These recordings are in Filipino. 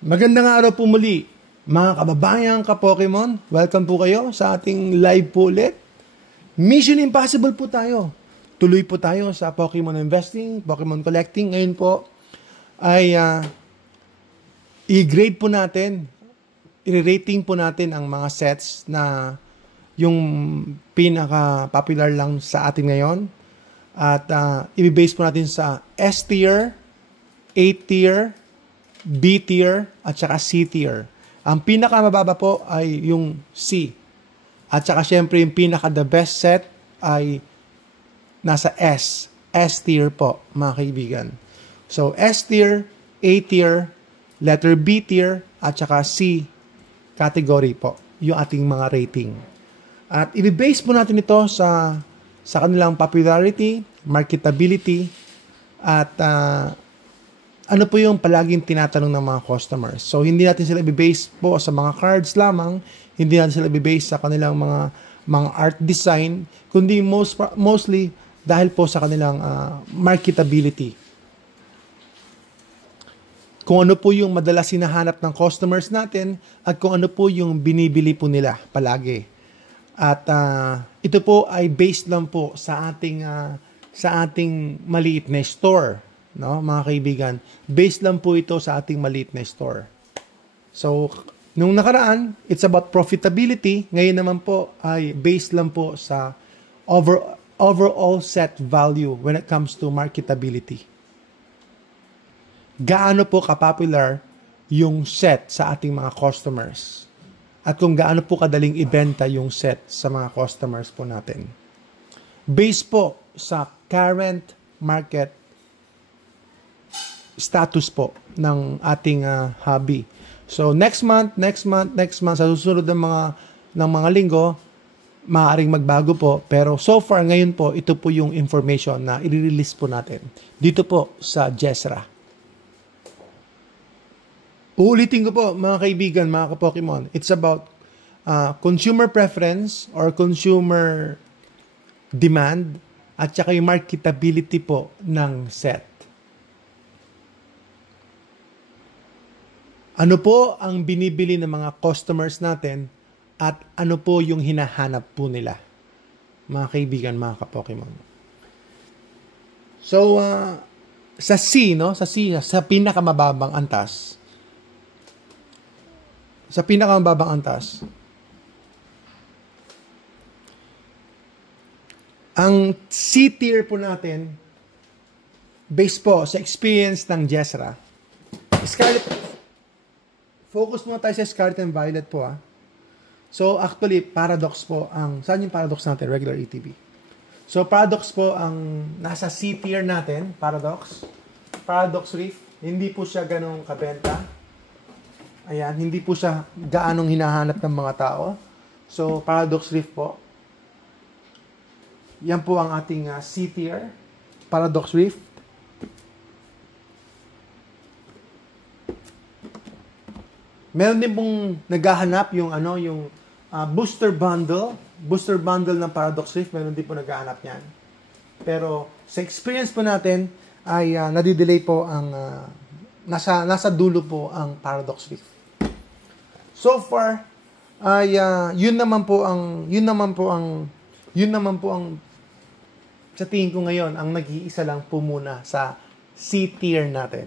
Magandang araw po muli, mga kababayang ka-Pokemon. Welcome po kayo sa ating live po ulit. Mission Impossible po tayo. Tuloy po tayo sa Pokemon investing, Pokemon collecting. Ngayon po ay i-grade po natin, i-rating po natin ang mga sets na yung pinaka-popular lang sa atin ngayon. At i-base po natin sa S tier, A tier, B tier, at saka C tier. Ang pinakamababa po ay yung C. At saka syempre yung pinaka-the best set ay nasa S. S tier po, mga kaibigan. So, S tier, A tier, letter B tier, at saka C category po, yung ating mga rating. At i-base po natin ito sa kanilang popularity, marketability, at ano po yung palaging tinatanong ng mga customers. So, hindi natin sila i-base po sa mga cards lamang, hindi natin sila i-base sa kanilang mga art design, kundi mostly dahil po sa kanilang marketability. Kung ano po yung madalas hinahanap ng customers natin at kung ano po yung binibili po nila palagi. At ito po ay based lang po sa ating maliit na store. No, mga kaibigan, based lang po ito sa ating maliit na store. So, nung nakaraan, it's about profitability. Ngayon naman po ay based lang po sa overall set value when it comes to marketability. Gaano po ka-popular yung set sa ating mga customers? At kung gaano po kadaling ibenta yung set sa mga customers po natin. Based po sa current market status po ng ating hobby. So next month sa susunod ng mga linggo, maaaring magbago po, pero so far ngayon po ito po yung information na i-release po natin dito po sa Jesra. Uulitin ko po mga kaibigan, mga ka-Pokemon. It's about consumer preference or consumer demand at saka yung marketability po ng set. Ano po ang binibili ng mga customers natin at ano po yung hinahanap po nila, mga kaibigan, mga ka-Pokemon. So, sa C, no? Sa C, sa pinakamababang antas. Sa pinakamababang antas. Ang C tier po natin, based po sa experience ng Jesra, focus muna tayo sa Scarlet and Violet po. So, actually, Paradox po ang... Saan yung Paradox natin? Regular ETB. So, Paradox po ang nasa C tier natin. Paradox. Paradox Reef. Hindi po siya ganong kabenta. Ayan. Hindi po siya gaanong hinahanap ng mga tao. So, Paradox Reef po. Yan po ang ating C tier. Paradox Reef. Meron din pong naghahanap yung booster bundle ng Paradox Reef, meron din po naghahanap niyan. Pero sa experience po natin ay nadidelay po ang nasa dulo po ang Paradox Reef. So far ay yun naman po ang sa tingin ko ngayon ang nag-iisa lang po muna sa C tier natin.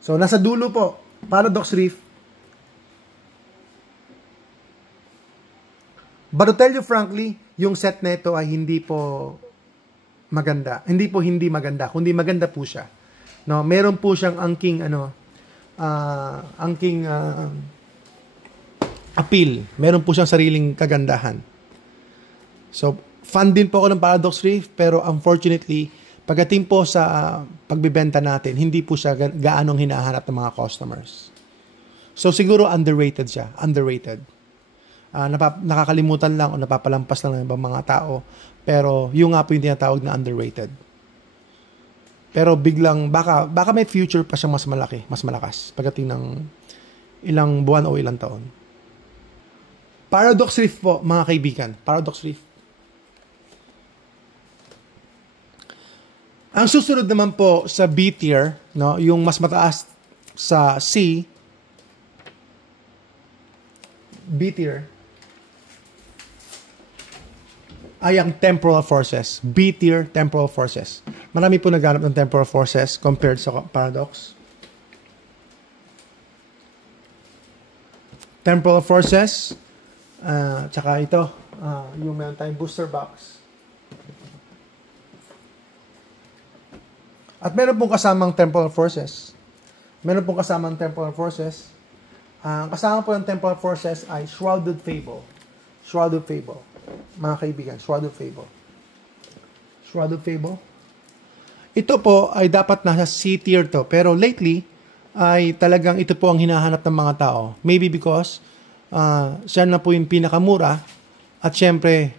So nasa dulo po Paradox Reef. But to tell you frankly, yung set na ito ay hindi po maganda. Hindi maganda, kundi maganda po siya. No, meron po siyang angking appeal. Meron po siyang sariling kagandahan. So, fan din po ako ng Paradox Reef, pero unfortunately, pagdating po sa pagbibenta natin, hindi po siya gaanong hinahanap ng mga customers. So siguro underrated siya. Underrated. Nakakalimutan lang o napapalampas lang ng ibang mga tao. Pero yung nga po yung tinatawag na underrated. Pero biglang, baka may future pa siyang mas malaki, mas malakas. Pagdating ng ilang buwan o ilang taon. Paradox Reef po, mga kaibigan. Paradox Reef. Ang susunod naman po sa B tier, no, yung mas mataas sa C, B tier, ay ang temporal forces. B tier temporal forces. Marami po naghanap ng temporal forces compared sa paradox. Temporal forces, tsaka ito, yung meron tayong booster box. At meron pong kasamang temporal forces. Meron pong kasamang temporal forces. Ang kasama po ng temporal forces ay shrouded fable. Shrouded fable. Mga kaibigan, shrouded fable. Shrouded fable. Ito po ay dapat nasa C tier to. Pero lately, ay talagang ito po ang hinahanap ng mga tao. Maybe because siya na po yung pinakamura at syempre,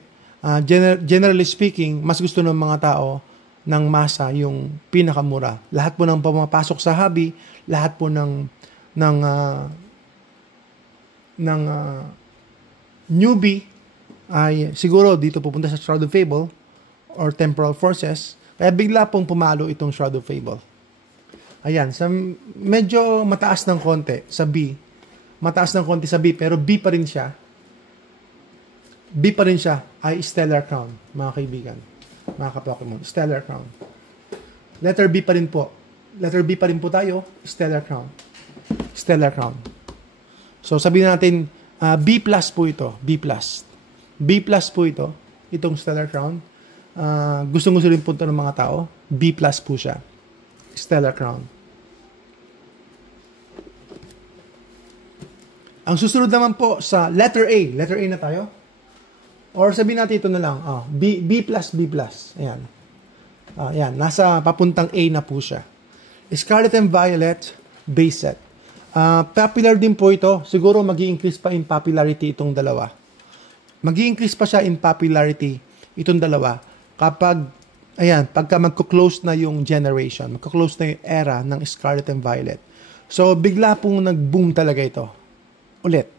generally speaking, mas gusto ng mga tao ng masa yung pinakamura. Lahat po ng pumapasok sa hobby, lahat po ng newbie ay siguro dito pupunta sa Shroud of Fable or Temporal Forces. Kaya bigla pong pumalo itong Shroud of Fable. Ayan, medyo mataas ng konti sa B. Mataas ng konti sa B, pero B pa rin siya. B pa rin siya ay Stellar Crown, mga kaibigan. Mga ka-Pokemon, Stellar Crown. Letter B pa rin po. Letter B pa rin po tayo, Stellar Crown. Stellar Crown. So, sabihin natin, B plus po ito. B plus. B plus po ito. Itong Stellar Crown. Gustong-gusto rin po ito ng mga tao. B plus po siya. Stellar Crown. Ang susunod naman po sa letter A. Letter A na tayo. Or sabihin natin ito na lang. B plus, B plus. Ayan. Ayan. Nasa papuntang A na po siya. Scarlet and Violet base set. Popular din po ito. Siguro mag-i-increase pa in popularity itong dalawa. Mag-i-increase pa siya in popularity itong dalawa kapag, ayan, pagka magko-close na yung generation, magko-close na yung era ng Scarlet and Violet. So, bigla pong nag-boom talaga ito. Ulit.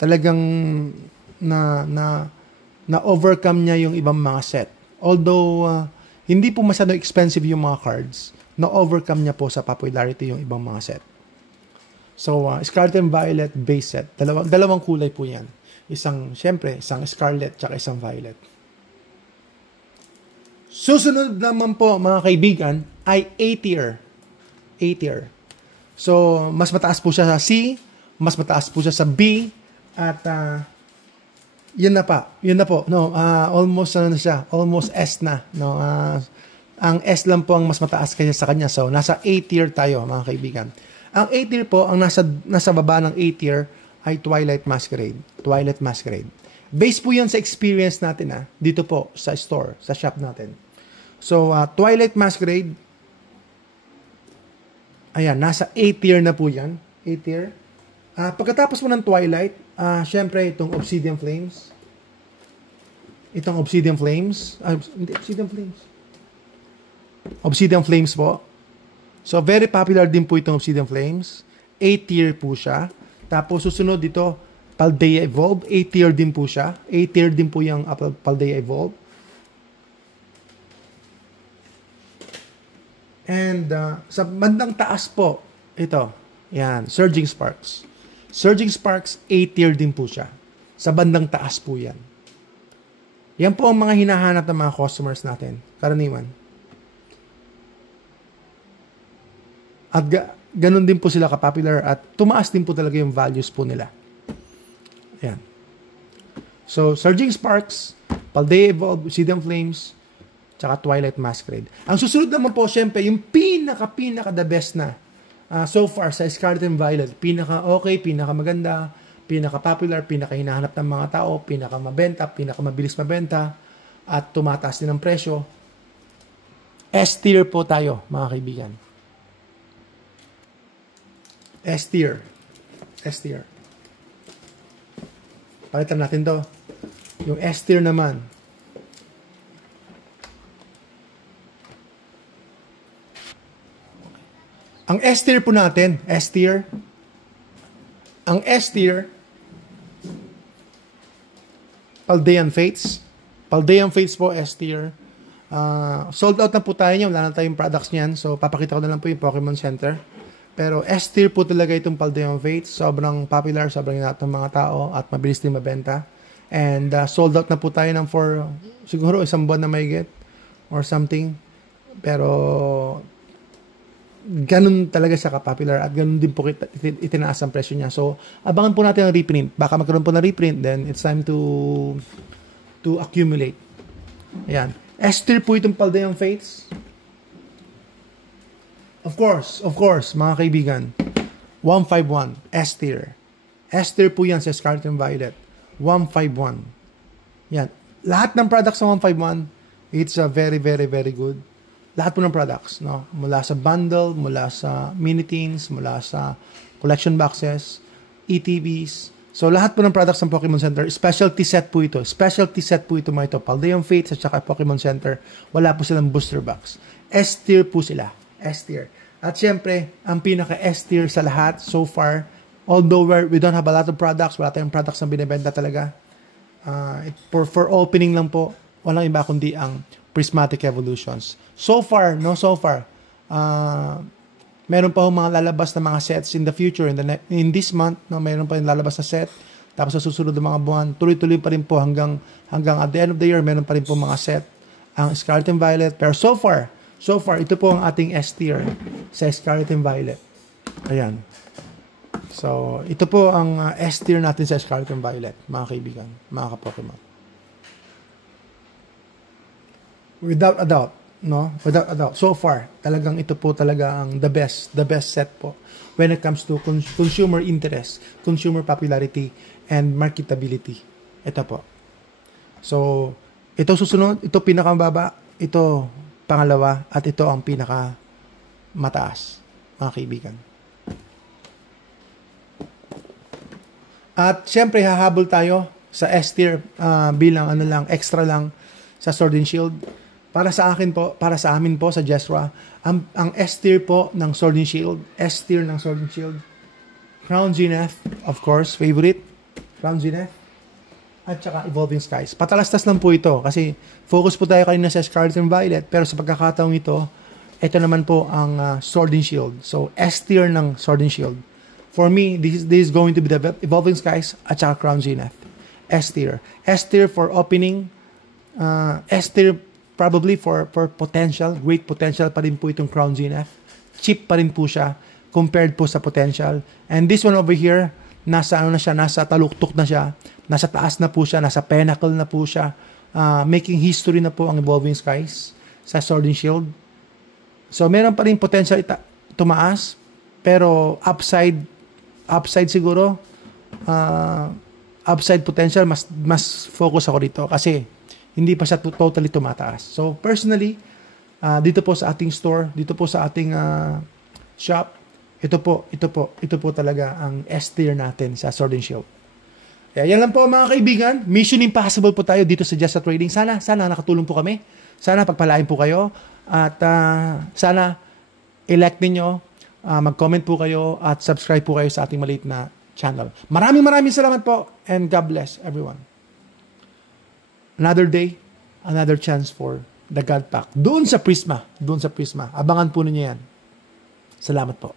Talagang na-overcome niya yung ibang mga set. Although, hindi po masyado expensive yung mga cards, na-overcome niya po sa popularity yung ibang mga set. So, Scarlet and Violet base set. Dalawang kulay po yan. Isang Scarlet tsaka isang Violet. Susunod naman po, mga kaibigan, ay A tier. A tier. So, mas mataas po siya sa C, mas mataas po siya sa B, at yun na po. No, almost almost S na. No, ang S lang po ang mas mataas kaysa sa kanya. So, nasa A tier tayo, mga kaibigan. Ang A tier po, ang nasa baba ng A tier ay Twilight Masquerade. Twilight Masquerade. Based po yan sa experience natin dito po sa store, sa shop natin. So, Twilight Masquerade, ayan, nasa A tier na po yan. A tier. Pagkatapos mo ng Twilight, syempre itong Obsidian Flames. Itong Obsidian Flames. Hindi, Obsidian Flames. Obsidian Flames po. So, very popular din po itong Obsidian Flames. A tier po siya. Tapos, susunod dito, Paldea Evolve. A tier din po siya. A tier din po yung Paldea Evolve. And sa bandang taas po, ito, yan, Surging Sparks. Surging Sparks, A tier din po siya. Sa bandang taas po yan. Yan po ang mga hinahanap ng mga customers natin. Karaniwan. At ganun din po sila ka-popular at tumaas din po talaga yung values po nila. Yan. So, Surging Sparks, Paldea Evolve, Obsidian Flames, tsaka Twilight Masquerade. Ang susunod naman po, syempre, yung pinaka the best na so far sa Scarlet and Violet. Pinaka-okay, pinaka-maganda, pinaka-popular, pinaka-hinahanap ng mga tao, pinaka-mabenta, pinaka-mabilis mabenta, at tumataas din ang presyo. S-tier po tayo, mga kaibigan. S-tier. S-tier. Palitan natin to. Yung S-tier naman. Ang S-tier po natin, S-tier. Ang S-tier, Paldean Fates. Paldean Fates po, S-tier. Sold out na po tayo niyan. Wala na tayong products niyan. So, papakita ko na lang po yung Pokemon Center. Pero S-tier po talaga itong Paldean Fates. Sobrang popular, sobrang inat ng mga tao at mabilis din mabenta. And sold out na po tayo ng for siguro isang buwan na may get or something. Pero ganun talaga siya ka-popular at ganun din po itinaas ang presyo niya. So, abangan po natin ang reprint. Baka magkaroon po ng reprint, then it's time to accumulate. Ayan. S-tier po itong Paldean Fates. Of course, mga kaibigan. 151, S-tier. S-tier po yan sa Scarlet and Violet. 151. Yan. Lahat ng products sa 151, it's a very, very, very good. Lahat po ng products, no? Mula sa bundle, mula sa mini-teens, mula sa collection boxes, ETBs. So, lahat po ng products ng Pokemon Center, specialty set po ito. Specialty set po ito mga ito. Paldean Fates at saka Pokemon Center, wala po silang booster box. S-tier po sila. S-tier. At syempre, ang pinaka-S-tier sa lahat so far, although we don't have a lot of products, wala tayong products na binibenta talaga. For opening lang po, walang iba kundi ang Prismatic Evolutions. So far, meron pa mga lalabas na mga sets in the future, in this month, no, meron pa yung lalabas na set. Tapos sa susunod ng mga buwan, tuloy-tuloy pa rin po hanggang at the end of the year, meron pa rin po mga set ang Scarlet and Violet. Pero so far, ito po ang ating S-tier sa Scarlet and Violet. Ayan. So, ito po ang S-tier natin sa Scarlet and Violet, mga kaibigan, mga ka-Pokemon. Without a doubt, so far, talagang ito po talaga ang the best set po when it comes to consumer interest, consumer popularity, and marketability. Ito po. So, ito susunod, ito pinakamababa, ito pangalawa, at ito ang pinakamataas, mga kaibigan. At syempre, hahabol tayo sa S-tier bilang extra lang sa Sword and Shield. Para sa akin po, para sa amin po sa Jesra, ang S-tier po ng Sword and Shield, S-tier ng Sword and Shield, Crown Zenith, of course, favorite, Crown Zenith, at saka Evolving Skies. Patalastas lang po ito kasi focus po tayo kanina sa Scarlet and Violet, pero sa pagkakataong ito naman po ang Sword and Shield. So, S-tier ng Sword and Shield. For me, this is going to be the Evolving Skies at saka Crown Zenith. S-tier. S-tier for opening, S-tier probably for potential, great potential pa rin po itong Crown Zenith. Cheap pa rin po siya compared po sa potential. And this one over here, nasa taluktok na siya, nasa taas na po siya, nasa pinnacle na po siya, making history na po ang Evolving Skies sa Sword and Shield. So, meron pa rin potential tumaas, pero upside siguro, upside potential, mas focus ako dito kasi hindi pa siya totally tumataas. So, personally, dito po sa ating store, dito po sa ating shop, ito po talaga ang S-tier natin sa Sword and Shield. Kaya yan lang po mga kaibigan. Mission impossible po tayo dito sa Just Trading. Sana nakatulong po kami. Sana pagpalain po kayo. At sana i-like ninyo, mag-comment po kayo at subscribe po kayo sa ating maliit na channel. Maraming salamat po and God bless everyone. Another day, another chance for the God Pack. Doon sa Prisma. Abangan po ninyo yan. Salamat po.